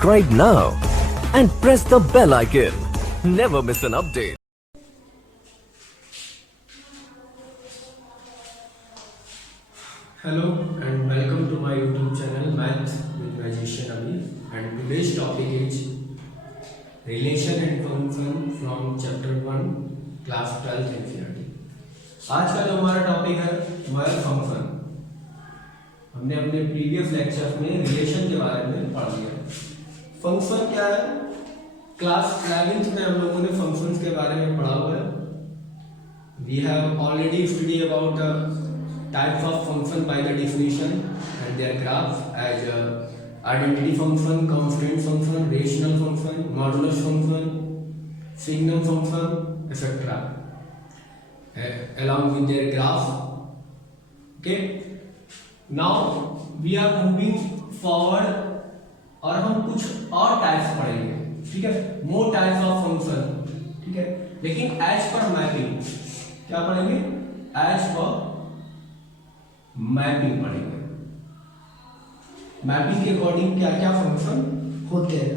Subscribe now and press the bell icon. Never miss an update. Hello and welcome to my YouTube channel Math with Magician Abhi, and today's topic is relation and function from chapter 1 class 12th infinity. आज का जो हमारा topic है वह है function. हमने अपने previous lecture में रिलेशन के बारे में पढ़ लिया। फंक्शन क्या है? क्लास 11th में हम लोगों ने फंक्शंस के बारे में पढ़ा हुआ है। We have already studied about types of function by the definition and their graphs as identity function, constant function, rational function, modulus function, signum function, etc. Along with their graphs. Okay. Now we are moving forward और हम कुछ और types पढ़ेंगे, ठीक है? More types of function, ठीक है? लेकिन एज पर मैपिंग क्या पढ़ेंगे? एज पर मैपिंग पढ़ेंगे। मैपिंग के अकॉर्डिंग क्या क्या फंक्शन होते हैं।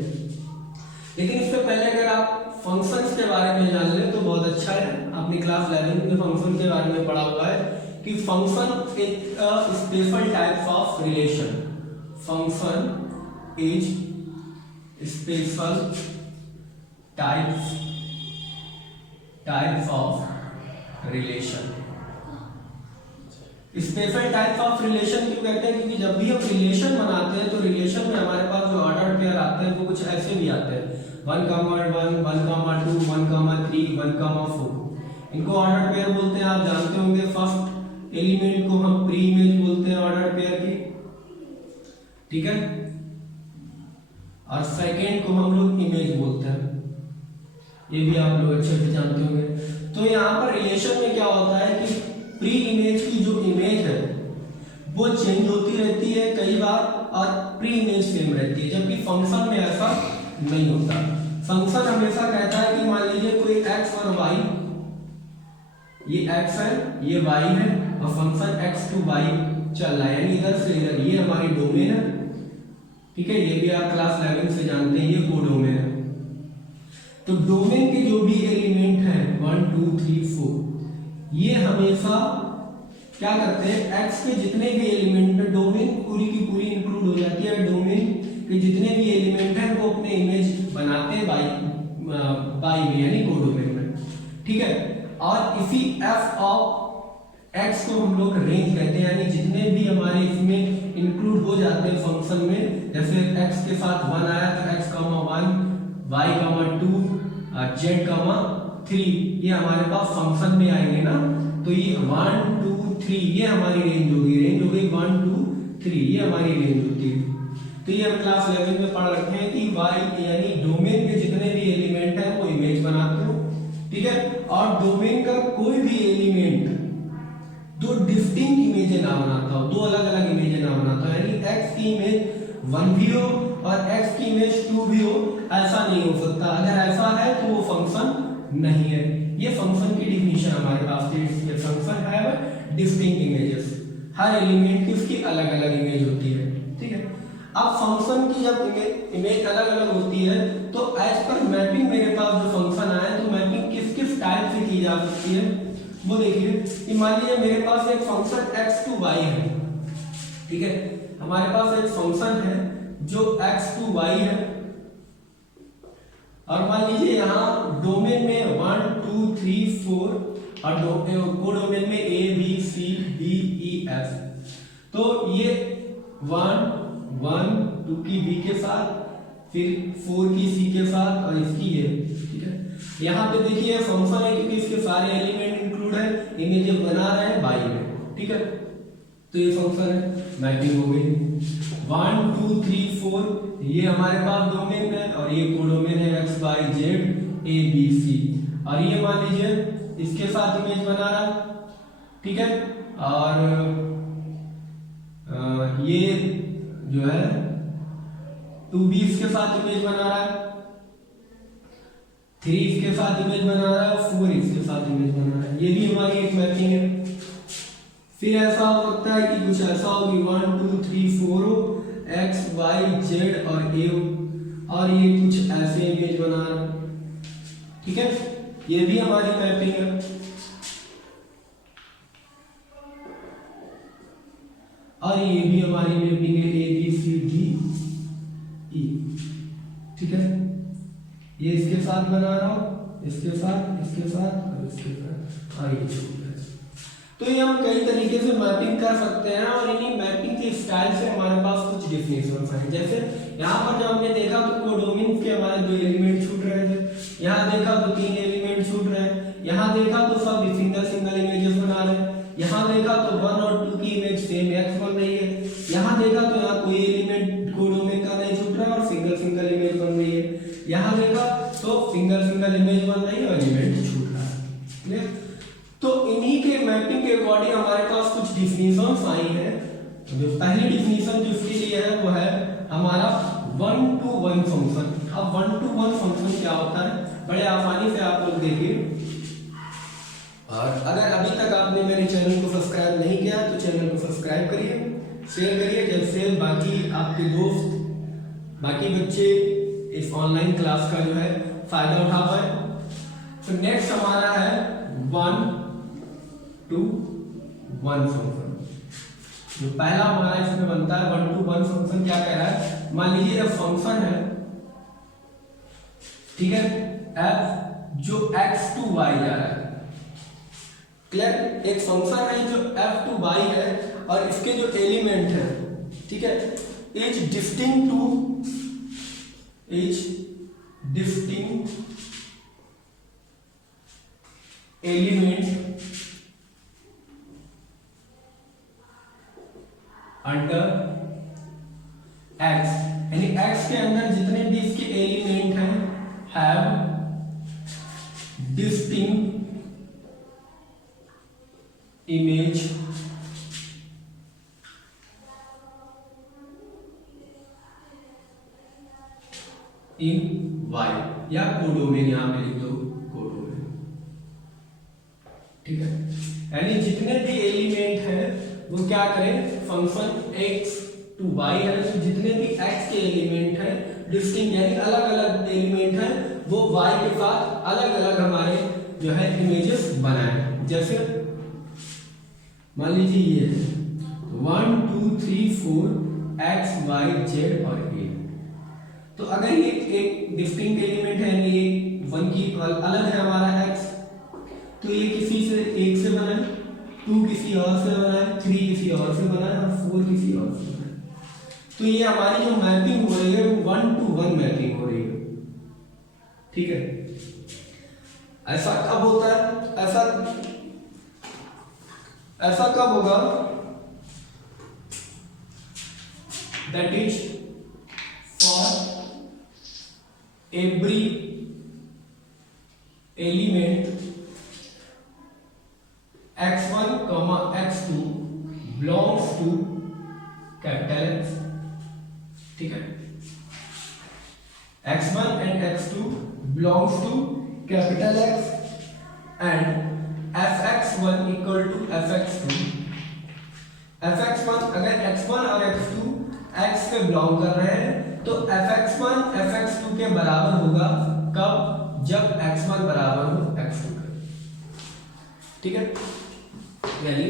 लेकिन इससे पहले अगर आप फंक्शंस के बारे में जान ले तो बहुत अच्छा है। आपने क्लास 11 में फंक्शन के बारे में पढ़ा हुआ है कि फंक्शन एक special types of relation. Function is special types of relation. Special types of relation क्यों कहते हैं? क्योंकि जब भी हम रिलेशन बनाते हैं तो रिलेशन में हमारे पास जो ऑर्डर पेयर आते हैं वो कुछ ऐसे भी आते हैं 1, 1, 1, 2, 1, 3, 1, 4। इनको ऑर्डर पेयर बोलते हैं। आप जानते होंगे फर्स्ट एलिमेंट को हम प्री इमेज बोलते हैं ऑर्डर पेयर की, ठीक है? और सेकेंड को हम लोग इमेज बोलते हैं। ये भी आप लोग अच्छे से जानते होंगे। तो यहाँ पर रिलेशन में क्या होता है कि प्री इमेज की जो इमेज है वो चेंज होती रहती है कई बार और प्री इमेज सेम रहती है, जबकि फंक्शन में ऐसा नहीं होता। फंक्शन हमेशा कहता है कि मान लीजिए कोई x और y, ये x है ये y है और फंक्शन x to y चल रहा है, यानी इधर से इधर ये हमारी डोमेन है, ठीक है? ये भी आप क्लास 11 से जानते हैं, ये कोडोमेन है। तो डोमेन के जो भी एलिमेंट है 1, 2, 3, 4 ये हमेशा क्या करते हैं? x के जितने भी एलिमेंट है डोमेन पूरी की पूरी इंक्लूड हो जाती है। डोमेन के जितने भी एलिमेंट हैं वो अपने इमेज बनाते हैं बाई में, यानी कोडोमेन में, ठीक है? और इसी f ऑफ x को हम लोग रेंज कहते हैं, यानी जितने भी हमारे इसमें इंक्लूड हो जाते हैं फंक्शन में। जैसे x के साथ 1 आया तो x, 1, y, 2, z, 3 ये हमारे पास फंक्शन में आएंगे ना। तो ये 1, 2, 3 ये हमारी रेंज होगी। 1, 2, 3 ये हमारी रेंज होती है। तो ये हम क्लास 11 में पढ़ रखे हैं कि y यानी डोमेन के जितने भी एलिमेंट हैं वो इमेज बनाते हो, ठीक है? और डोमेन का कोई भी एलिमेंट दो डिस्टिंक्ट इमेजें ना बनाता हो, दो अलग अलग इमेजें ना बनाता हो, यानी x की इमेज 1 भी हो और x की इमेज 2 भी हो, ऐसा नहीं हो सकता। अगर ऐसा है तो वो फंक्शन नहीं है। ये फंक्शन की डिफिनीशन हमारे पास है। Function have distinct images, her element की उसकी अलग अलग इमेज होती है, ठीक है? अब फंक्शन की जब इमेज अलग अलग होती है तो एज पर मैपिंग मेरे पास जो फंक्शन आया तो मैपिंग किस किस टाइप से की जा सकती है वो देखिए। कि मान लीजिए मेरे पास एक फंक्शन x to y है, ठीक है? हमारे पास एक फंक्शन है जो x to y है और मान लीजिए यहाँ डोमेन में 1, 2, 3, 4 और कोडोमेन में a b c d e f। तो ये 1, 2 की b के साथ, फिर 4 की c के साथ और इसकी ये, ठीक है? यहाँ पे देखिए फंक्शन है क्योंकि इसके सारे एलिमेंट इंक्लूड है, इमेज बना रहे हैं बाई में, ठीक है? तो ये फंक्शन है, मैपिंग हो गई। 1, 2, 3, 4 ये हमारे पास डोमेन है और ये कोडोमेन है x, y, z, a, b, c। और ये मान लीजिए इसके साथ इमेज बना रहा है, ठीक है? और ये जो है 2b इसके साथ इमेज बना रहा है, 3 इसके साथ इमेज बना रहा है, 4 इसके साथ इमेज बना रहा है। ये भी हमारी एक मैपिंग है। फिर ऐसा हो सकता है कि कुछ ऐसा हो कि 1, 2, 3, 4 हो, x, y, z और a और ये कुछ ऐसे इमेज बना रहा है, ठीक है, ये भी हमारी मैपिंग है। और ये भी हमारी मैपिंग है, A B C D E, ठीक है, ये इसके साथ बना रहा हूं, इसके साथ और इसके साथ, और ये छूट है। तो ये हम कई तरीके से मैपिंग कर सकते हैं और इन्हीं मैपिंग के स्टाइल से हमारे पास कुछ डिफिनेशंस हैं। जैसे यहाँ पर जब हमने देखा तो कोडोमिन के हमारे 2 एलिमेंट छूट रहे थे, यहाँ देखा तो 3 एलिमेंट छूट रहे हैं, यहाँ देखा तो सब सिंगल इमेजेस बना रहे हैं, यहाँ देखा तो 1 और 2 की इमेज सेम एक्स बन रही है, यहाँ देखा तो यहाँ कोई एलिमेंट कोडोमिन का नहीं छूट रहा और सिंगल इमेज बन रही है, यहाँ देखा तो सिंगल इमेज बन रही है और इमेज छूट रहा है। तो इन्हीं के मैपिंग के अकॉर्डिंग हमारे पास कुछ डिफिनेशंस आई हैं। जो पहली डिफिनेशन जो इसके लिए है वो है हमारा 1-to-1 फंक्शन। अब 1-to-1 फंक्शन क्या होता है, बड़े आसानी से आप लोग देखिए। और अगर अभी तक आपने मेरे चैनल को सब्सक्राइब नहीं किया तो चैनल को सब्सक्राइब करिए, शेयर करिए, जिससे बाकी आपके दोस्त, बाकी बच्चे इस ऑनलाइन क्लास का जो है फायदा उठा पाए। तो नेक्स्ट हमारा है 1-to-1 फंक्शन। जो पहला हमारा इसमें बनता है 1-to-1 फंक्शन, क्या कह रहा है, मान लीजिए एक फंक्शन है, ठीक है, f जो x to y जा रहा है, क्लियर, एक फंक्शन है जो f to y है और इसके जो एलिमेंट है, ठीक है, each distinct element under x, यानी x के अंदर जितने भी इसके एलिमेंट हैं have distinct image in y, या कोडोमेन, यहां पे लिख दो कोडोमेन, ठीक है, यानी जितने भी एलिमेंट हैं वो क्या करें, फंक्शन x to y है, तो जितने भी x के एलिमेंट हैं डिस्टिंक्ट यानी अलग अलग एलिमेंट हैं वो y के साथ अलग अलग हमारे जो है इमेजेस बनाएं। जैसे मान लीजिए ये 1 2 3 4 x y z और a, तो अगर ये एक डिस्टिंक्ट एलिमेंट है, ये 1 की अलग है हमारा x, तो ये किसी से एक से बना है, 2 किसी और से बना है, 3 किसी और से बना है और 4 किसी और से बना है। तो ये हमारी जो मैपिंग हो रही है वो 1-to-1 मैपिंग हो रही है, ठीक है। ऐसा कब होता है, ऐसा कब होगा, that is for every element x1, x2 belongs to capital X, ठीक है, x1 and x2 belongs to capital X and fx1 equal to fx2। fx1 अगर x1 और x2 x पे बिलोंग कर रहे हैं तो fx1 fx2 के बराबर होगा, कब, जब x1 बराबर हो x2 के, ठीक है। यानी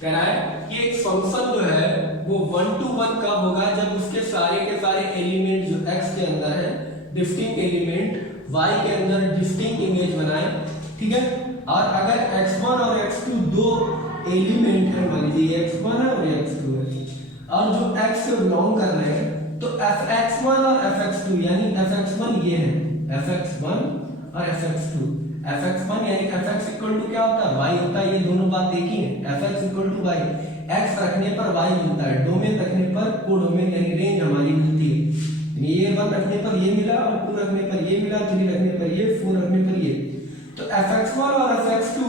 कह रहा है कि एक फंक्शन जो है वो 1-to-1 कब होगा, जब उसके सारे के सारे एलिमेंट जो x के अंदर है डिस्टिंक्ट एलिमेंट y के अंदर डिस्टिंक्ट इमेज बनाए, ठीक है। और अगर x1 और x2 दो एलिमेंट है, मान लीजिए x1 है और x2 है, और जो x से बिलोंग कर रहे हैं, तो fx1 और fx2 यानी fx1 ये है, fx1 और fx2, fx1 यानी fx इक्वल टू क्या होता है, y होता है, ये दोनों बात एक ही है, fx equal to y, x रखने पर y मिलता है, डोमेन रखने पर कोडोमेन यानी रेंज हमारी मिलती है, यानी ये 1 रखने पर ये मिला और 2 रखने पर ये मिला, 3 रखने पर ये, 4 रखने पर ये। तो fx1 और fx2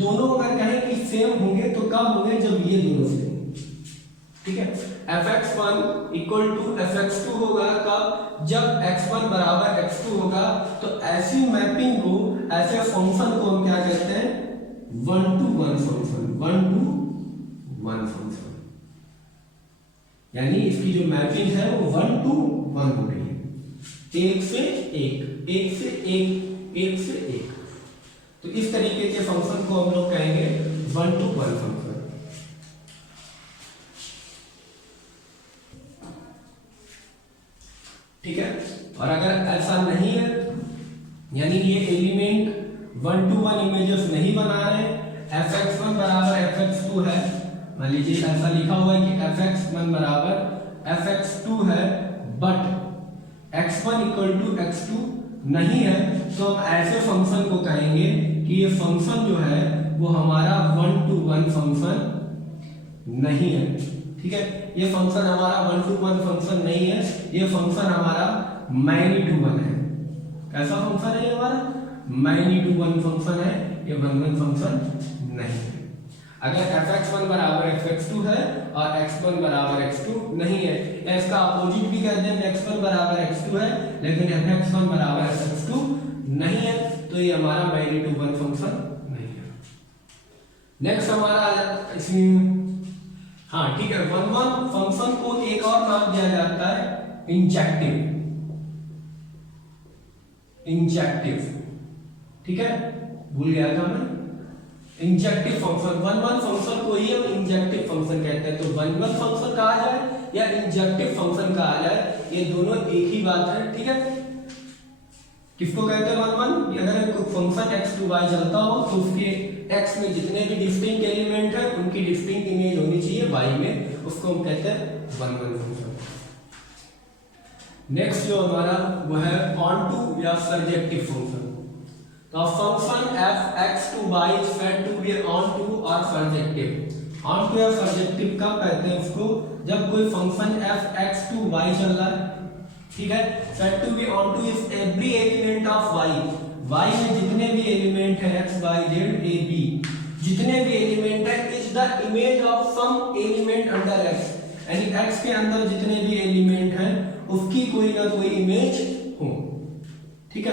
दोनों अगर कहें कि सेम होंगे तो कब होंगे, जब ये दोनों सेम, ठीक है। fx1 इक्वल टू fx2 होगा कब, जब x1 बराबर x2 होगा। तो ऐसी मैपिंग को, ऐसे फंक्शन को हम क्या कहते हैं, 1-to-1 फंक्शन, 1-to-1 फंक्शन, यानी इसकी जो मैपिंग है वो 1-to-1 हो रही है, एक से एक, एक से एक, एक से एक। तो इस तरीके के फंक्शन को हम लोग कहेंगे 1 to 1 फंक्शन। ठीक है, और अगर ऐसा नहीं है, यानी ये एलिमेंट 1 to 1 इमेजेस नहीं बना रहे, fx1 बराबर fx2 है, मान लीजिए ऐसा लिखा हुआ है कि fx1 बराबर fx2 है, but x1 equal to x2 नहीं है, तो हम ऐसे फंक्शन को कहेंगे कि ये फंक्शन जो है वो हमारा 1 to 1 फंक्शन नहीं है। ठीक है, ये फंक्शन हमारा 1 to 1 फंक्शन नहीं है, ये फंक्शन हमारा मैनी टू 1 है। कैसा फंक्शन है ये हमारा? मैनी टू 1 फंक्शन है, ये 1 1 फंक्शन नहीं है। अगर fx1 बराबर fx2 है और x1 बराबर x2 नहीं है, या इसका अपोजिट भी कहते हैं, x1 बराबर x2 है लेकिन fx1 बराबर fx2 नहीं है, तो ये हमारा मैनी टू 1 फंक्शन नहीं है। नेक्स्ट हमारा इसमें, हाँ ठीक है, 1 1 फंक्शन को एक और नाम दिया जाता है इंजेक्टिव। इंजेक्टिव, ठीक है, भूल गया था मैं। इंजेक्टिव फंक्शन, 1 1 फंक्शन को ही हम इंजेक्टिव फंक्शन कहते हैं। तो 1 1 फंक्शन कहा जाए या इंजेक्टिव फंक्शन कहा जाए, ये दोनों एक ही बात है। ठीक है, किसको कहते हैं 1 1? अगर कोई फंक्शन x to y चलता हो तो उसके x में जितने भी डिस्टिंक्ट एलिमेंट है उनकी डिस्टिंक्ट इमेज होनी चाहिए y में, उसको हम कहते हैं 1 1 फंक्शन। नेक्स्ट जो हमारा वो है ऑनटू या सर्जेक्टिव फंक्शन। तो function f(x to y) is said to be onto or surjective। onto या सर्जेक्टिव कब कहते हैं उसको? जब कोई फंक्शन f(x to y) चल रहा है, ठीक है, said to be onto is every element of y। y में जितने भी एलिमेंट है x y z a b, जितने भी एलिमेंट है is the image of some element under x। यानी x के अंदर जितने भी एलिमेंट हैं उसकी कोई ना कोई इमेज हो। ठीक है,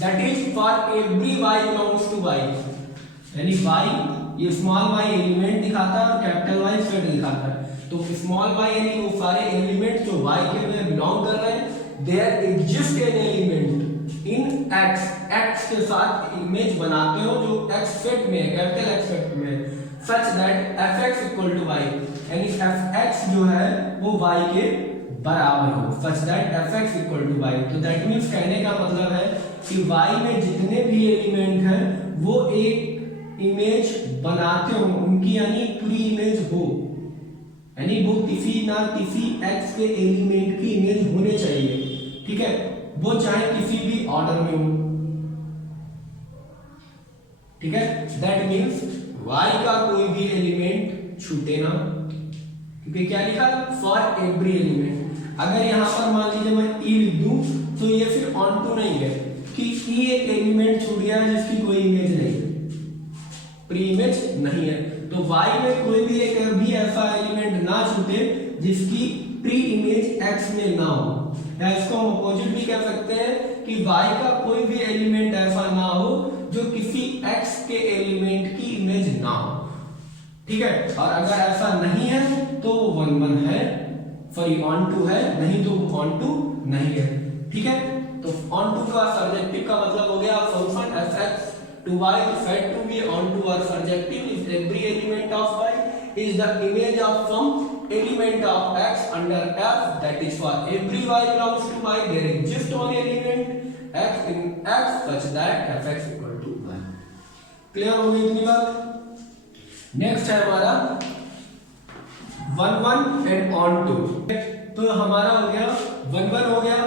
that is for every y belongs to y। यानी y, ये स्मॉल y एलिमेंट दिखाता है और कैपिटल Y सेट दिखाता है। तो स्मॉल y यानी वो सारे एलिमेंट जो y के में बिलोंग कर रहे हैं, there exist an element in x। x के साथ इमेज बनाते हो जो x सेट में है, कैपिटल X सेट में है, such that fx equal to y। यानी fx जो है वो y के बराबर हो, such that fx equal to y। तो दैट मींस कहने का मतलब है कि y में जितने भी एलिमेंट हैं वो एक इमेज बनाते हो, उनकी यानी पूरी इमेज हो, यानी वो किसी ना किसी x के एलिमेंट की इमेज होने चाहिए। ठीक है, वो चाहे किसी भी ऑर्डर में हो। ठीक है, दैट मींस y का कोई भी एलिमेंट छूटे ना, क्योंकि क्या लिखा? For every element. अगर यहां पर मान लीजिए मैं e लिख दूं तो ये फिर ऑन टू नहीं है कि e एक एलिमेंट छूट गया है जिसकी कोई इमेज नहीं है, प्री इमेज नहीं है। तो y में कोई भी एक भी ऐसा एलिमेंट ना छूटे जिसकी प्री इमेज x में ना हो, या इसको हम अपोजिट भी कह सकते हैं कि y का कोई भी एलिमेंट ऐसा ना हो जो किसी x के एलिमेंट की इमेज ना हो। ठीक है, और अगर ऐसा नहीं है तो वो 1 1 है, सॉरी ऑन टू है, नहीं तो ऑन टू नहीं है। ठीक है, तो ऑन टू का सर्जेक्टिव का मतलब हो गया function fx to y is said to be onto or surjective if every element of y is the image of some element of x under f, that is for every y belongs to y there exists one element x in x such that fx equal to y। Clear हो गई इतनी बात? Next है हमारा 1 1 and onto. तो हमारा हो गया 1 1 हो गया,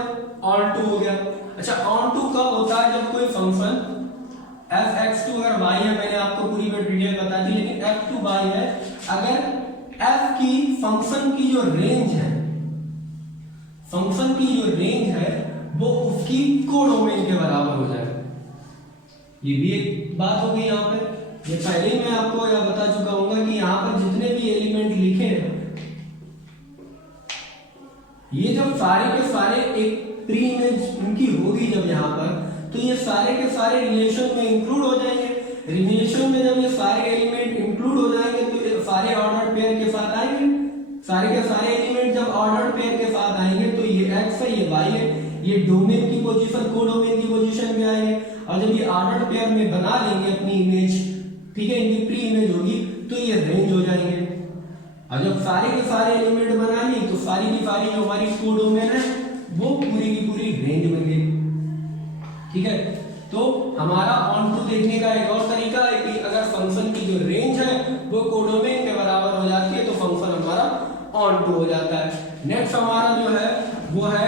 ऑन टू हो गया। अच्छा, ऑन टू कब होता है? जब कोई फंक्शन f(x2) अगर y है, मैंने आपको पूरी डिटेल बता दी, लेकिन f2 y है, अगर f की फंक्शन की जो रेंज है, फंक्शन की जो रेंज है वो उसकी कोडोमेन के बराबर हो जाए। ये भी एक बात हो गई यहाँ पे। ये पहले ही मैं आपको यह बता चुका हूँ कि यहाँ पर जितने भी एलिमेंट लिखे हैं ये जब सारे के सारे एक प्री इमेज उनकी होगी जब यहाँ पर, तो ये सारे के सारे रिलेशन में इंक्लूड हो जाएंगे। रिलेशन में जब ये सारे एलिमेंट इंक्लूड हो जाएंगे तो ये सारे ऑर्डर्ड पेयर के साथ आएंगे। सारे के सारे एलिमेंट जब ऑर्डर्ड पेयर के साथ आएंगे y है, ये डोमेन की पोजीशन कोडोमेन की पोजीशन में आएंगे, और जब ये ऑर्डर्ड पेयर में बना लेंगे अपनी इमेज, ठीक है, इनकी प्री इमेज होगी तो ये रेंज हो जाएंगे। और जब सारे के सारे एलिमेंट बना ली तो सारी की सारी जो हमारी कोडोमेन है वो पूरी की पूरी रेंज बन गई, ठीक है। तो हमारा ऑन टू देखने का एक और तरीका है कि अगर फंक्शन की जो रेंज है वो कोडोमेन के बराबर हो जाती है तो फंक्शन हमारा ऑन टू हो जाता है। नेक्स्ट हमारा जो है वो है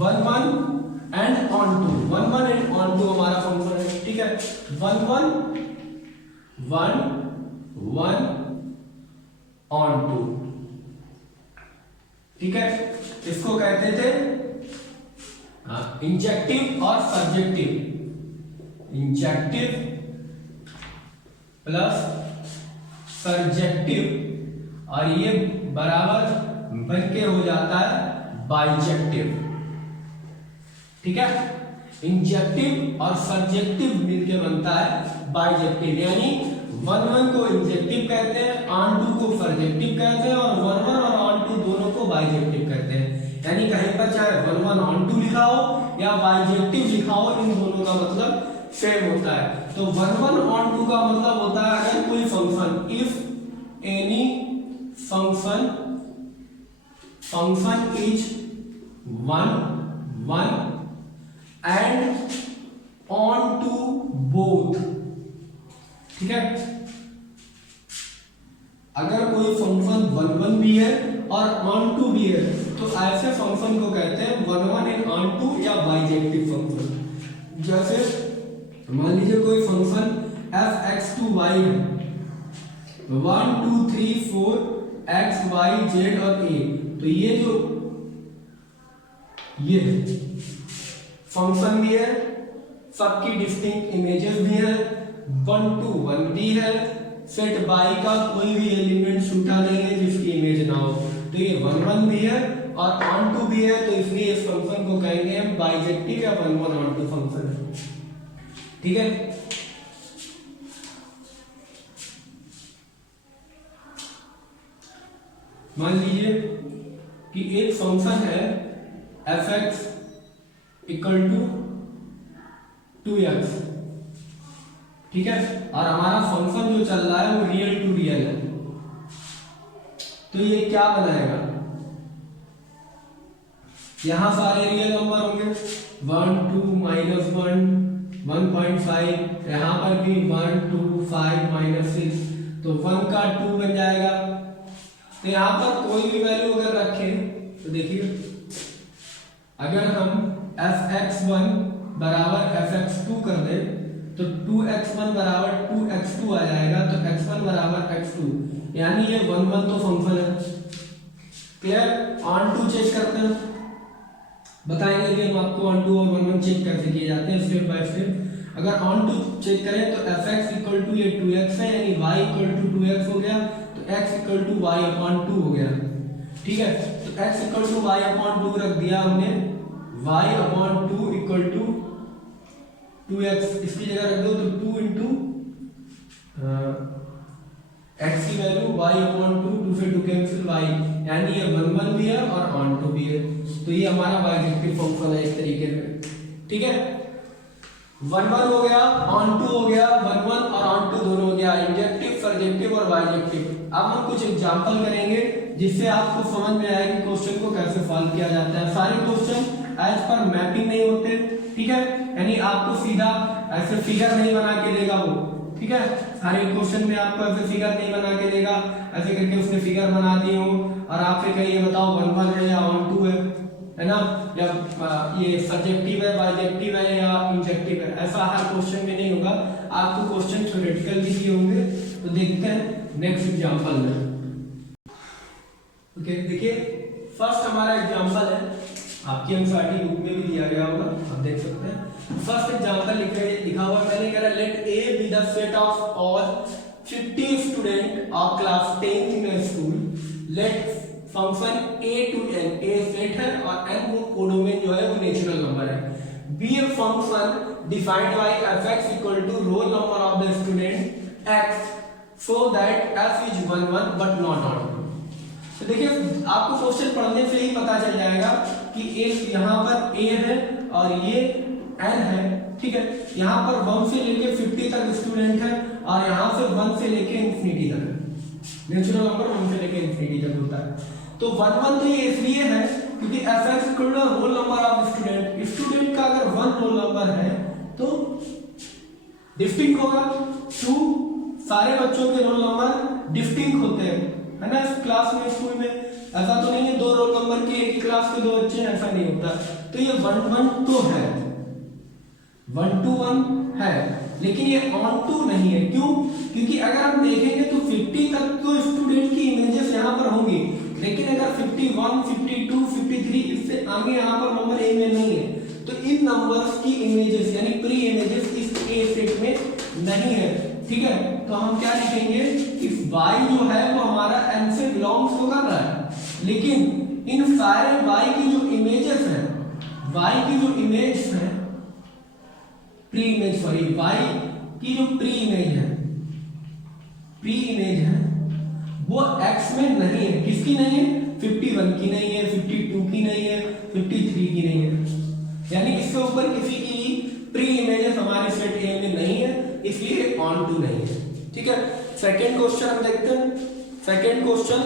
1 1 and onto. 1 1 and onto हमारा फंक्शन है, ठीक है। 1 1 1 1 ऑन टू, ठीक है। इसको कहते थे इंजेक्टिव और सर्जेक्टिव। इंजेक्टिव प्लस सर्जेक्टिव, और ये बराबर बनके हो जाता है बाइजेक्टिव, ठीक है। इंजेक्टिव और सर्जेक्टिव मिलके बनता है बाइजेक्टिव, यानी 1 1 को इंजेक्टिव कहते हैं, ऑन टू को सर्जेक्टिव कहते हैं, और 1 1 और ऑन टू दोनों को बाइजेक्टिव कहते हैं। यानी कहीं पर चाहे 1 1 ऑन टू लिखा हो या बाइजेक्टिव लिखा हो, इन दोनों का मतलब सेम होता है। तो 1 1 ऑन टू का मतलब होता है अगर कोई function, if any function is 1 1 and onto both, ठीक है। अगर कोई फंक्शन 1 1 भी है और ऑन टू भी है तो ऐसे फंक्शन को कहते हैं 1 1 एंड ऑन टू या बाइजेक्टिव फंक्शन। जैसे मान लीजिए कोई फंक्शन f(x(2y) है, 1 2 3 4 x y z और a, तो ये जो ये फंक्शन भी है, सबकी डिस्टिंक्ट इमेजेस भी है, 1 2 1 भी है, सेट बाई का कोई भी एलिमेंट छूटा नहीं है जिसकी इमेज ना हो, तो ये 1 1 भी है और ऑन टू भी है, तो इसलिए इस फंक्शन को कहेंगे हम बाइजेक्टिव या 1 1 ऑन टू फंक्शन, ठीक है। मान लीजिए कि एक फंक्शन है f(x) इक्वल टू 2x, ठीक है, और हमारा फंक्शन जो चल रहा है वो रियल टू रियल है, तो ये क्या बनाएगा, यहां सारे रियल नंबर होंगे, 1 2 -1 1.5, यहां पर भी 1 2 5 -6, तो 1 का 2 बन जाएगा। तो यहां पर कोई भी वैल्यू अगर रखें तो देखिए, अगर हम f(x1) बराबर f(x2) कर दे तो 2x1 बराबर 2x2 आ जाएगा, तो x1 बराबर x2, यानी ये 1 1 तो फंक्शन है। क्लियर। ऑन टू चेक करते हैं, बताएंगे कि हम आपको ऑन टू और 1 1 चेक कैसे किए जाते हैं स्टेप बाय स्टेप। अगर ऑन टू चेक करें तो f(x) इक्वल टू ये 2x है, यानी y इक्वल टू 2x हो गया, तो x equal to y upon 2 हो गया, ठीक है। तो x equal to y upon 2 रख दिया हमने, y upon 2 equal to 2x, इसकी जगह रख दो तो 2 इंटू x की वैल्यू y अपॉन 2 से 2 कैंसिल y, यानी ये 1 1 भी है और ऑन टू भी है, तो ये हमारा बाइजेक्टिव फंक्शन है एक तरीके से, ठीक है। 1 1 हो गया, ऑन टू हो गया, 1 1 और ऑन टू दोनों हो गया, इंजेक्टिव, सर्जेक्टिव और बाइजेक्टिव। अब हम कुछ एग्जांपल करेंगे जिससे आपको समझ में आएगा कि क्वेश्चन को कैसे सॉल्व किया जाता है। सारे क्वेश्चन एज पर मैपिंग नहीं होते, ठीक है, यानी आपको सीधा ऐसे फिगर नहीं बना के देगा वो, ठीक है। सारे क्वेश्चन में आपको ऐसे फिगर नहीं बना के देगा, ऐसे करके उसने फिगर बना दी हो और आपसे कहिए बताओ 1 1 है या ऑन टू है ना, या ये सब्जेक्टिव है, बाइजेक्टिव है या इंजेक्टिव है, ऐसा हर क्वेश्चन में नहीं होगा। आपको क्वेश्चन थ्योरेटिकल भी दिए होंगे, तो देखते हैं नेक्स्ट एग्जांपल में। ओके, देखिए फर्स्ट हमारा एग्जांपल है, आपकी एनसीईआरटी बुक में भी दिया गया होगा, आप देख सकते हैं। फर्स्ट एग्जांपल लिखा हुआ मैंने, कह रहा let A be the set of all 50 student of class 10 in a school, let function a to n, a set है और n वो कोडोमेन जो है वो नेचुरल नंबर है, be a function defined by f(x) equal to roll number of the student x, so that f is 1 1 but not onto. तो देखिए आपको क्वेश्चन पढ़ने से ही पता चल जाएगा कि एक यहाँ पर a है और ये n है, ठीक है। यहाँ पर 1 से लेके 50 तक स्टूडेंट है और यहाँ से 1 से लेके इंफिनिटी तक है। नेचुरल नंबर 1 से लेके इंफिनिटी तक होता है। तो 1 1 तो ये इसलिए है क्योंकि fx equal to roll number of student, student का अगर 1 रोल नंबर है तो डिस्टिंक्ट होगा। 2 सारे बच्चों के रोल नंबर डिस्टिंक्ट होते हैं, है ना। इस क्लास में, स्कूल में ऐसा तो नहीं है 2 रोल नंबर के एक ही क्लास के 2 बच्चे हैं, ऐसा नहीं होता। तो ये 1 1 तो है, 1 to 1 है, लेकिन ये ऑन टू नहीं है। क्यों? क्योंकि अगर हम देखेंगे तो 50 तक तो स्टूडेंट की इमेजेस यहाँ पर होंगी, लेकिन अगर 51, 52, 53 इससे आगे यहाँ पर नंबर ए में नहीं है, तो इन नंबर्स की इमेजेस यानी प्री इमेजेस इस ए सेट में नहीं है, ठीक है। तो हम क्या लिखेंगे, इस y जो है वो हमारा n से बिलोंग्स तो कर रहा है, लेकिन इन सारे y की जो इमेजेस हैं, y की जो इमेज है, प्री इमेज, सॉरी y की जो प्री इमेज है, प्री इमेज है वो x में नहीं है। किसकी नहीं है? 51 की नहीं है, 52 की नहीं है, 53 की नहीं है, यानी इससे ऊपर किसी की प्री इमेजेस हमारे सेट ए में नहीं है, इसलिए ऑन टू नहीं है, ठीक है। सेकंड क्वेश्चन हम देखते हैं। Second question,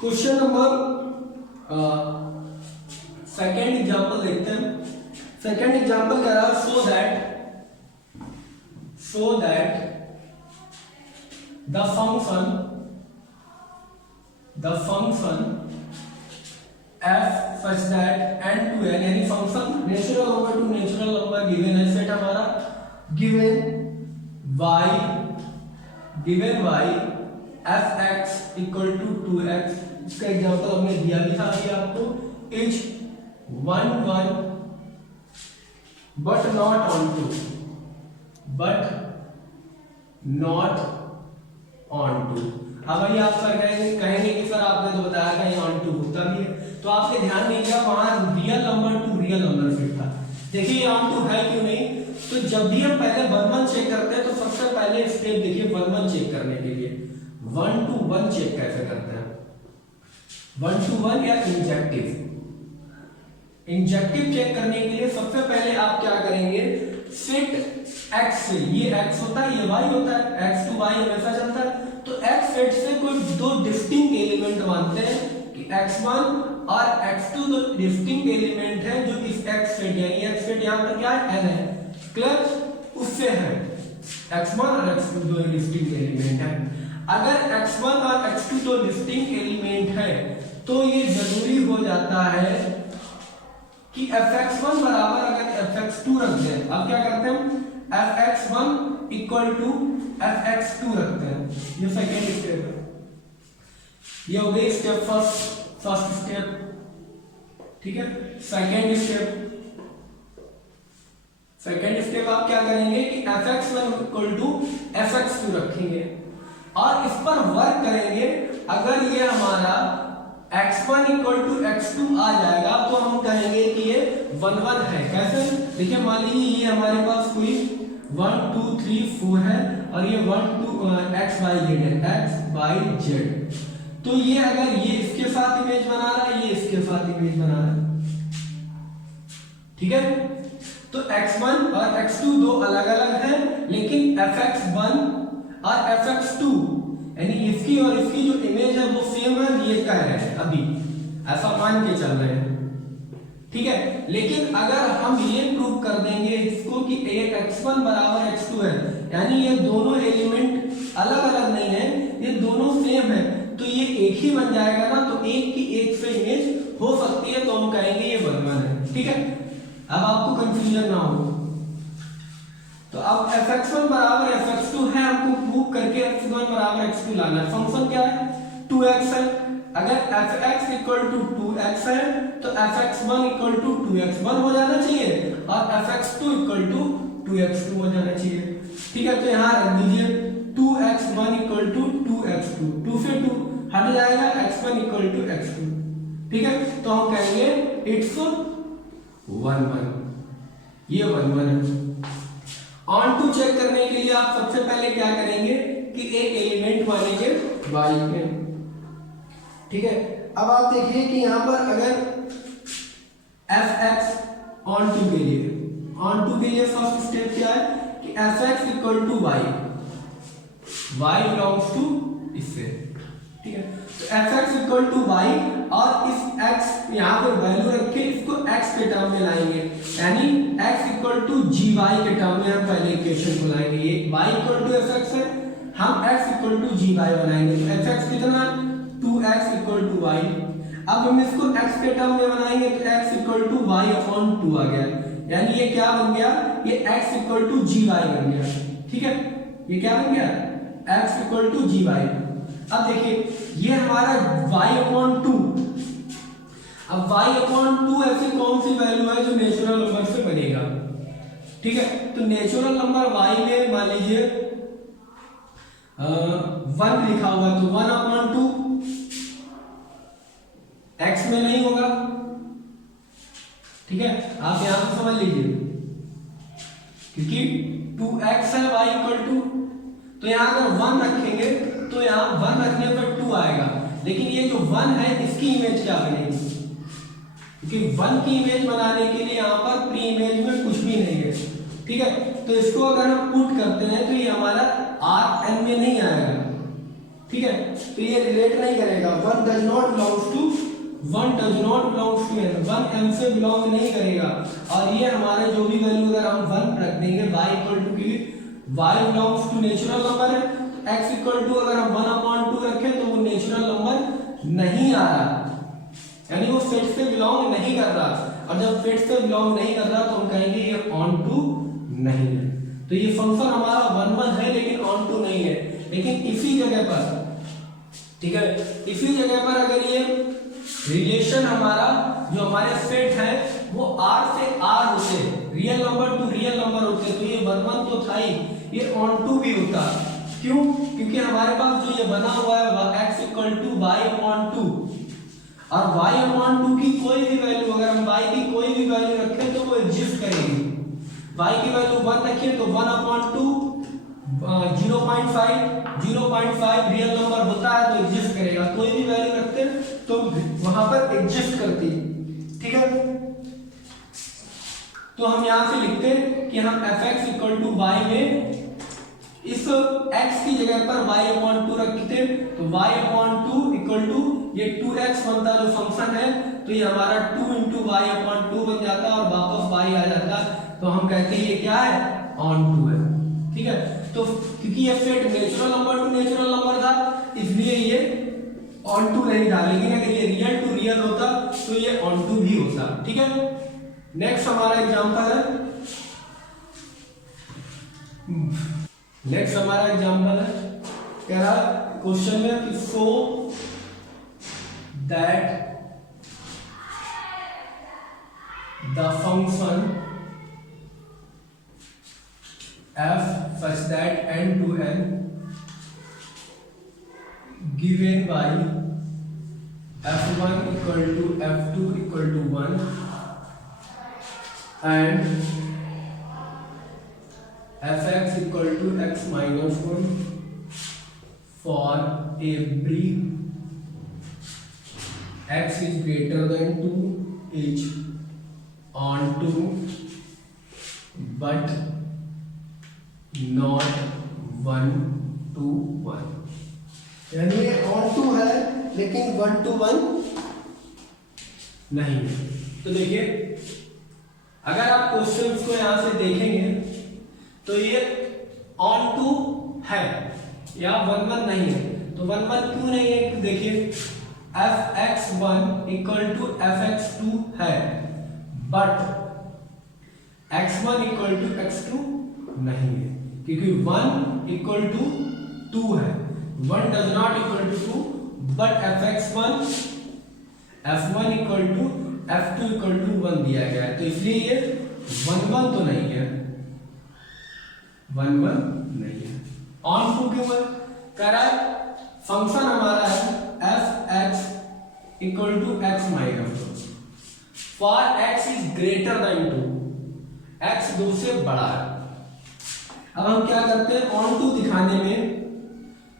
question number second example देखते हैं। सेकंड एग्जांपल कह रहा है so that the function f such that n to n, यानी function natural number to natural number given है, सेट हमारा given y fx equal to 2x, इसका एग्जांपल हमने दिया भी था अभी आपको, is 1 1 but not onto, अब भाई आप सर कहेंगे कि सर आपने तो बताया था ये ऑन टू होता भी है, तो आपने ध्यान नहीं दिया, वहां real number two real number fit था। देखिए ये ऑन टू है क्यों नहीं, तो जब भी हम पहले 1 1 चेक करते हैं तो सबसे पहले स्टेप देखिए 1 1 चेक करने के लिए 1 to 1 चेक कैसे करते हैं। 1 to 1 या इंजेक्टिव चेक करने के लिए सबसे पहले आप क्या करेंगे, सेट x से, ये x होता है, ये y होता है, x to y हमेशा चलता है, तो x सेट से कोई 2 डिस्टिंक्ट एलिमेंट मानते हैं कि x1 और x2 दो डिस्टिंक्ट एलिमेंट है जो इस x सेट, यानी x सेट यहाँ पर क्या है, n है, क्लियर, उससे है। x1 और x2 दो डिस्टिंक्ट एलिमेंट है। अगर x1 और x2 दो डिस्टिंक्ट एलिमेंट है तो ये जरूरी हो जाता है कि fx1 बराबर अगर fx2 रख दें, अब क्या करते हैं, fx1 इक्वल टू fx2 रखते हैं, ये सेकेंड स्टेप है, ये हो गई स्टेप फर्स्ट स्टेप, ठीक है। सेकेंड स्टेप आप क्या करेंगे कि fx1 इक्वल टू fx2 रखेंगे और इस पर वर्क करेंगे। अगर ये हमारा x1 इक्वल टू x2 आ जाएगा तो हम कहेंगे कि ये 1 1 है। कैसे, देखिए मान लीजिए ये हमारे पास कोई 1 2 3 4 है और ये 1 2 x y z है, x y z, तो ये अगर ये इसके साथ इमेज बना रहा है, ये इसके साथ इमेज बना रहा है, ठीक है। तो x1 और x2 दो अलग अलग हैं, लेकिन fx1 और fx2 यानी इसकी और इसकी जो इमेज है वो सेम है, ये कह रहे हैं अभी, ऐसा मान के चल रहे हैं, ठीक है। लेकिन अगर हम ये प्रूव कर देंगे इसको कि x1 बराबर x2 है, यानी ये दोनों एलिमेंट अलग अलग नहीं है, ये दोनों सेम है, तो ये एक ही बन जाएगा ना, तो एक की एक से इमेज हो सकती है, तो हम कहेंगे ये 1 1 है, ठीक है। अब आपको कंफ्यूजन ना हो, तो अब fx1 बराबर fx2 है, हमको प्रूव करके x1 बराबर x2 लाना है। फंक्शन क्या है, 2x है, अगर fx इक्वल टू 2x है तो fx1 इक्वल टू 2x1 हो जाना चाहिए और fx2 इक्वल टू 2x2 हो जाना चाहिए, ठीक है। तो यहाँ रख दीजिए 2x1 इक्वल टू 2x2, 2 से 2 हट जाएगा, x1 इक्वल टू x2, ठीक है। तो हम कहेंगे इट्स 1 1, ये 1 1 है। ऑन टू चेक करने के लिए आप सबसे पहले क्या करेंगे कि एक एलिमेंट मानेंगे y पे, ठीक है। अब आप देखिए कि यहाँ पर अगर fx ऑन टू के लिए फर्स्ट स्टेप क्या है कि fx equal to y belongs to इससे, ठीक है। तो fx इक्वल टू y और इस x यहाँ पर वैल्यू रख के इसको x के टर्म में लाएंगे, यानी x इक्वल टू gy के टर्म में हम पहले इक्वेशन को लाएंगे। ये y इक्वल टू fx है, हम x इक्वल टू gy बनाएंगे। तो fx कितना है 2x इक्वल टू y। अब हम इसको x के टर्म में बनाएंगे तो x equal to y upon 2 आ गया, यानी ये क्या बन गया, ये x इक्वल टू gy बन गया, ठीक है। ये क्या बन गया, x इक्वल टू gy। अब देखिए ये हमारा y अपॉन 2, अब y अपॉन 2 ऐसी कौन सी वैल्यू है जो नेचुरल नंबर से बनेगा, ठीक है। तो नेचुरल नंबर y में मान लीजिए 1 लिखा हुआ है, तो 1 अपॉन 2 x में नहीं होगा, ठीक है। आप यहां से समझ लीजिए क्योंकि 2x है y इक्वल टू, तो यहां अगर 1 रखेंगे तो यहां 1 रखने पर 2 आएगा, लेकिन ये जो 1 है इसकी इमेज क्या बनेगी, क्योंकि 1 की इमेज बनाने के लिए यहां पर प्री इमेज में कुछ भी नहीं है, ठीक है। तो इसको अगर हम पुट करते हैं तो ये हमारा Rn में नहीं आएगा, ठीक है। तो ये रिलेट नहीं करेगा, 1 does not belongs to n, 1 m से बिलोंग नहीं करेगा। और ये हमारे जो भी वैल्यू अगर हम 1 रख देंगे y इक्वल टू की y belongs to natural number है, x इक्वल टू अगर हम 1 अपॉन 2 रखें तो वो नेचुरल नंबर नहीं आ रहा, यानी वो सेट से बिलोंग नहीं कर रहा। और जब सेट से बिलोंग नहीं कर रहा तो हम कहेंगे ये ऑन टू नहीं है। तो ये फंक्शन हमारा 1 1 है लेकिन ऑन टू नहीं है। लेकिन इसी जगह पर, ठीक है, इसी जगह पर अगर ये रिलेशन हमारा जो हमारे सेट है वो R से R होते, real number two real number होते, तो ये 1 1 तो था ही, ये ऑन टू भी होता। क्यों? क्योंकि हमारे पास जो ये बना हुआ है x equal to y upon 2, और y अपॉन 2 की कोई भी वैल्यू अगर हम y की कोई भी वैल्यू रखें तो वो एग्जिस्ट करेगी। y की वैल्यू 1 रखिए तो 1 अपॉन 2 0.5 रियल नंबर होता है तो एग्जिस्ट करेगा, कोई भी वैल्यू रखते हैं तो वहां पर एग्जिस्ट करती, ठीक है। तो हम यहां से लिखते हैं कि हम fx इक्वल टू y में इस x की जगह पर y अपॉन 2 रखते हैं, तो y अपॉन 2 इक्वल टू ये 2x बनता जो फंक्शन है, तो ये हमारा 2 इंटू y अपॉन 2 बन जाता और वापस y आ जाता, तो हम कहते हैं ये क्या है, ऑन टू है, ठीक है। तो क्योंकि ये set natural number to natural number था इसलिए ये ऑन टू नहीं था, लेकिन अगर ये रियल टू रियल होता तो ये ऑन टू भी होता, ठीक है। नेक्स्ट हमारा एग्जांपल है, कह रहा क्वेश्चन में कि show that the function f such that n to n given by f1 equal to f2 equal to 1 and fx equal to x minus 1 for every x is greater than 2 is on 2 but not 1 to 1, यानी ये on to है लेकिन 1 to 1 नहीं है। तो देखिए अगर आप क्वेश्चंस को यहां से देखेंगे तो ये ऑन टू है या 1 1 नहीं है, तो 1 1 क्यों नहीं है, देखिए fx1 इक्वल टू fx2 है but x1 equal to x2 नहीं है, क्योंकि 1 इक्वल टू 2 है, 1 does not equal to 2 but fx1 f1 equal to f2 equal to 1 दिया गया है, तो इसलिए ये 1 1 तो नहीं है, 1 1 नहीं है। ऑन टू क्यों है, कह रहा है फंक्शन हमारा है fx equal to x minus 2 for x is greater than 2, x 2 से बड़ा है। अब हम क्या करते हैं, ऑन टू दिखाने में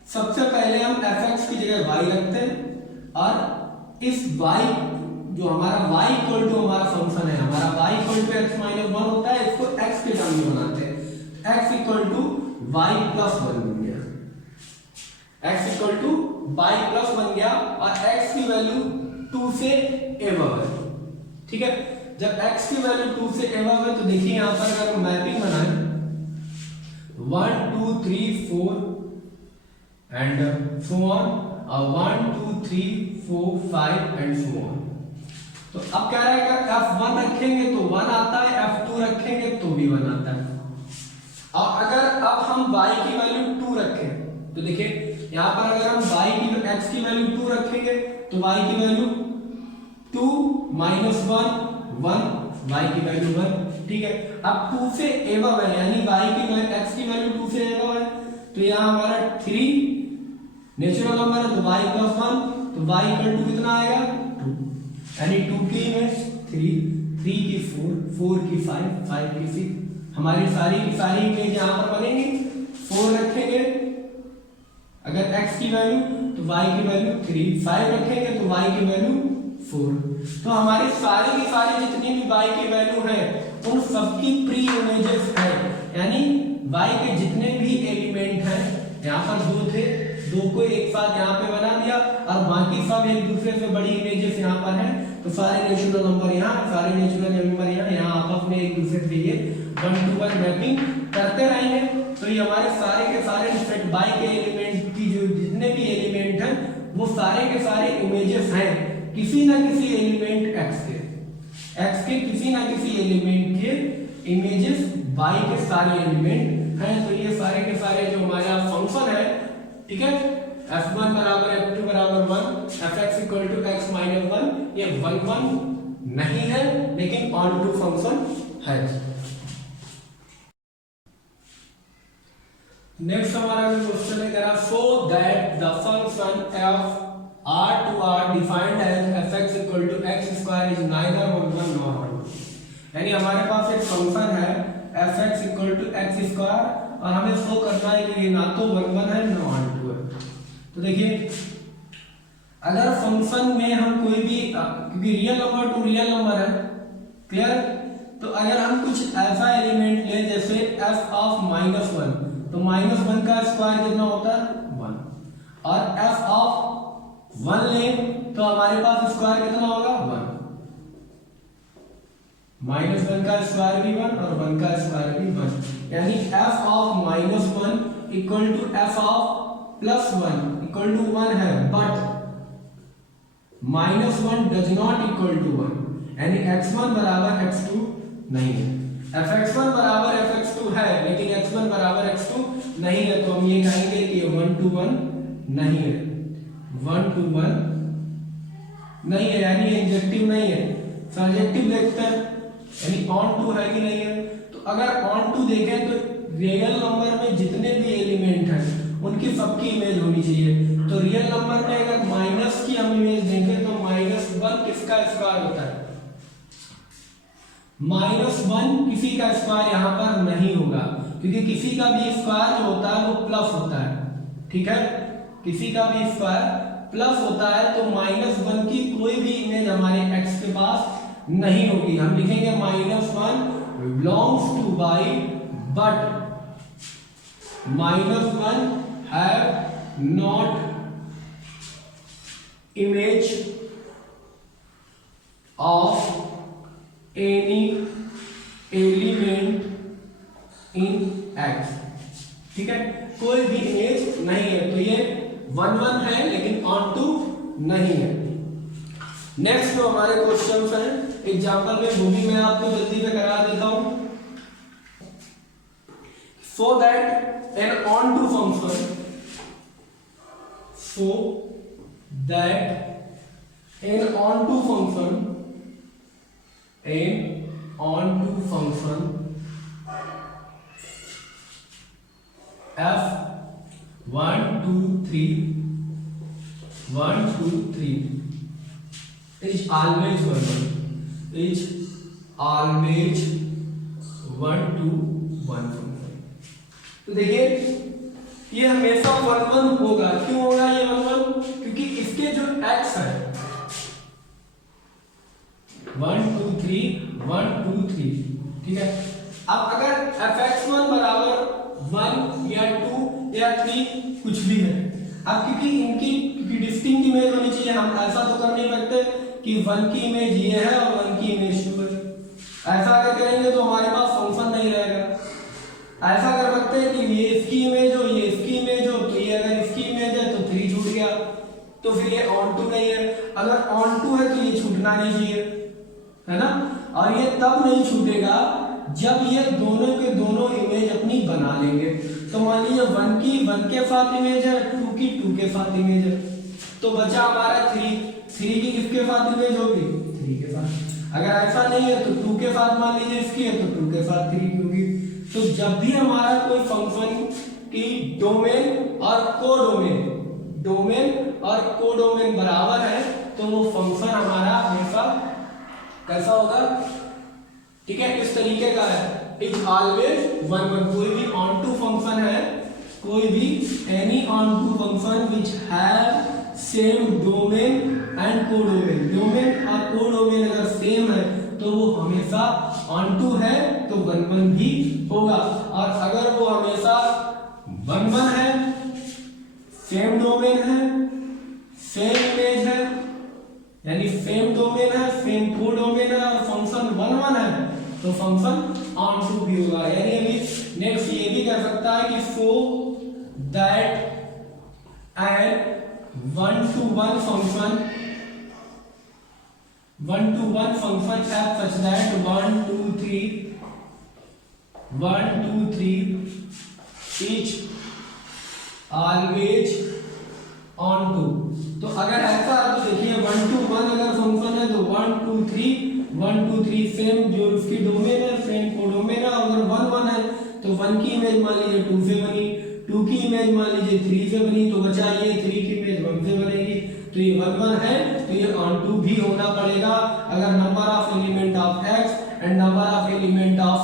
सबसे पहले हम fx की जगह y रखते हैं और इस y जो हमारा y इक्वल टू हमारा फंक्शन है, हमारा y equal to x minus 1 होता है, इसको x के टर्म में बनाते हैं। x equal to y plus 1 बन गया, x equal to y plus 1 गया और x की वैल्यू 2 से एबव है। ठीक है, जब x की वैल्यू 2 से एबव है तो देखिए यहां पर अगर हम मैपिंग बनाएं 1 2 3 4 and so on, 1 2 3 4 5 and so on. तो अब क्या रहेगा, f1 रखेंगे तो 1 आता है, f2 रखेंगे तो भी 1 आता है। और अगर अब हम y की वैल्यू 2 रखें तो देखिए यहां पर अगर हम y की x की वैल्यू 2 रखेंगे तो y की वैल्यू 2 माइनस 1 1, y की वैल्यू 1। ठीक है, अब 2 से एबव है यानी y की वैल्यू x की वैल्यू 2 से एबव है तो यहां हमारा 3 नेचुरल नंबर है तो y प्लस 1, तो y इक्वल टू कितना आएगा 2, यानी 2 की इमेज 3, 3 की 4, 4 की 5, 5 की 6, हमारी सारी की सारी इमेज यहाँ पर बनेंगी। 4 रखेंगे अगर x की वैल्यू तो y की वैल्यू 3, 5 रखेंगे तो y की वैल्यू 4। तो हमारी सारी की सारी जितनी भी y की वैल्यू है उन सबकी प्री इमेजेस है, यानी y के जितने भी एलिमेंट हैं यहाँ पर 2 थे, 2 को एक साथ यहाँ पे बना दिया और बाकी सब एक दूसरे से बड़ी इमेजेस यहाँ पर हैं, तो सारे नेचुरल नंबर यहाँ, सारे नेचुरल नंबर यहाँ आपस में एक दूसरे से ये 1 to 1 मैपिंग करते रहेंगे। तो ये हमारे सारे के सारे सेट y के एलिमेंट की जो जितने भी एलिमेंट हैं वो सारे के सारे इमेजेस हैं किसी ना किसी एलिमेंट x के किसी ना किसी एलिमेंट के इमेजेस y के सारे एलिमेंट हैं। तो ये सारे के सारे जो हमारा फंक्शन है, ठीक है, f1 बराबर f2 बराबर 1, fx equal to x minus 1, ये 1 1 नहीं है लेकिन ऑन टू फंक्शन है। नेक्स्ट हमारा क्वेश्चन है करा so that the function f r to r defined as fx equal to x square is neither 1 1 nor 1 2, यानी हमारे पास एक फंक्शन है fx equal to x square और हमें शो करना है कि ये ना तो 1 1 है ना 1 2 है। तो देखिए अगर फंक्शन में हम कोई भी, क्योंकि real number two real number है, क्लियर, तो अगर हम कुछ ऐसा एलिमेंट लें जैसे f ऑफ -1 तो -1 का स्क्वायर कितना होता है 1, और f ऑफ 1 लें तो हमारे पास स्क्वायर कितना होगा 1, -1 का स्क्वायर भी 1 और 1 का स्क्वायर भी 1, यानी f of -1 equal to f of +1 equal to 1 है, but -1 does not equal to 1, यानी x1 बराबर x2 नहीं है। fx1 बराबर fx2 है लेकिन x1 बराबर x2 नहीं है, तो हम ये कहेंगे कि 1 to 1 नहीं है, 1 to 1 नहीं है, यानी इंजेक्टिव नहीं है। सब्जेक्टिव देखते हैं यानी ऑन टू है कि नहीं है, तो अगर ऑन टू देखें तो रियल नंबर में जितने भी एलिमेंट हैं उनकी सबकी इमेज होनी चाहिए। तो रियल नंबर में अगर माइनस की हम इमेज देखें तो -1 किसका स्क्वायर होता है, -1 किसी का स्क्वायर यहाँ पर नहीं होगा, क्योंकि किसी का भी स्क्वायर जो होता है वो प्लस होता है। ठीक है, किसी का भी स्क्वायर प्लस होता है, तो -1 की कोई भी इमेज हमारे x के पास नहीं होगी। हम लिखेंगे -1 belongs to y but -1 have not image of any element in x। ठीक है, कोई भी इमेज नहीं है, तो ये 1 1 है लेकिन ऑन टू नहीं है। नेक्स्ट जो हमारे क्वेश्चंस हैं एग्जांपल में वो भी मैं आपको जल्दी से करा देता हूं। So that an onto function, so that an onto function, an onto function f 1 2 3 1 2 3 is always 1 1, is always 1 to 1 function। तो देखिए ये हमेशा 1 1 होगा। क्यों होगा ये 1 1? क्योंकि इसके जो x है 1 2 3 1 2 3, ठीक है। अब अगर fx1 बराबर 1 या 2 या 3 कुछ भी है, अब क्योंकि डिस्टिंक्ट इमेज होनी चाहिए, हम ऐसा तो कर नहीं सकते कि 1 की इमेज ये है और 1 की इमेज 2 है। ऐसा अगर करेंगे तो हमारे पास फंक्शन नहीं रहेगा। ऐसा कर सकते हैं कि ये इसकी इमेज हो, ये इसकी इमेज हो, तो ये अगर इसकी इमेज है तो 3 छूट गया, तो फिर ये ऑन टू नहीं है। अगर ऑन टू है तो ये छूटना नहीं चाहिए, है ना। और ये तब नहीं छूटेगा जब ये दोनों के दोनों इमेज अपनी बना लेंगे। तो मान लीजिए 1 की 1 के साथ इमेज है, 2 की 2 के साथ इमेज है, तो बचा हमारा 3 की किसके साथ इमेज होगी? 3 के साथ। अगर ऐसा नहीं है तो 2 के साथ मान लीजिए इसकी है तो 2 के साथ 3 की होगी। तो जब भी हमारा कोई फंक्शन की डोमेन और कोडोमेन बराबर है तो वो फंक्शन हमारा हमेशा कैसा होगा? ठीक है, इस तरीके का है, इट ऑलवेज 1 1। कोई भी ऑन टू फंक्शन है, कोई भी any onto function which have same domain and codomain, domain और कोडोमेन अगर सेम है तो वो हमेशा ऑन टू है तो 1 1 भी होगा। और अगर वो हमेशा 1 1 है, सेम डोमेन है, सेम इमेज है, यानी सेम डोमेन है, सेम कोडोमेन है और फंक्शन 1 1 है तो फंक्शन ऑन टू भी होगा। यानी अभी नेक्स्ट ये भी कह सकता है कि सो that N 1 to 1 function f such that 1 2 3 each always on to। तो अगर ऐसा है तो देखिए 1 to 1 अगर फंक्शन है तो 1 2 3 सेम जो उसकी डोमेन है, सेम कोडोमेन है। अगर 1 1 है तो 1 की इमेज मान लीजिए 2 से बनी, 2 की इमेज मान लीजिए 3 से बनी, तो बचा ये 3 की इमेज 1 से बनेगी। तो ये 1 1 है तो ये ऑन टू भी होना पड़ेगा अगर number of element of x and number of element of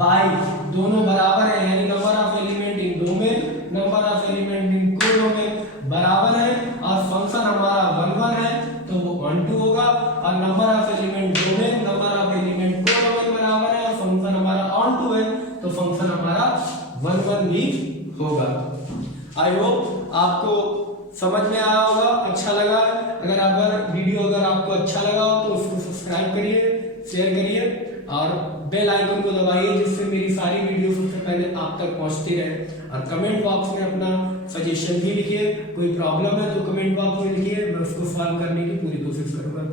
y दोनों बराबर है, यानी number of element in domain, number of element in codomain बराबर है और फंक्शन हमारा 1 1 है तो वो ऑन टू होगा। और number of element domain, number of element codomain बराबर है और फंक्शन हमारा ऑन टू है तो फंक्शन हमारा 1 1 भी होगा। आई होप आपको समझ में आया होगा, अच्छा लगा। अगर वीडियो आपको अच्छा लगा हो तो उसको सब्सक्राइब करिए, शेयर करिए और बेल आइकन को दबाइए जिससे मेरी सारी वीडियो सबसे पहले आप तक पहुंचती रहे। और कमेंट बॉक्स में अपना सजेशन भी लिखिए, कोई प्रॉब्लम है तो कमेंट बॉक्स में लिखिए, मैं उसको सॉल्व करने की पूरी कोशिश करूंगा।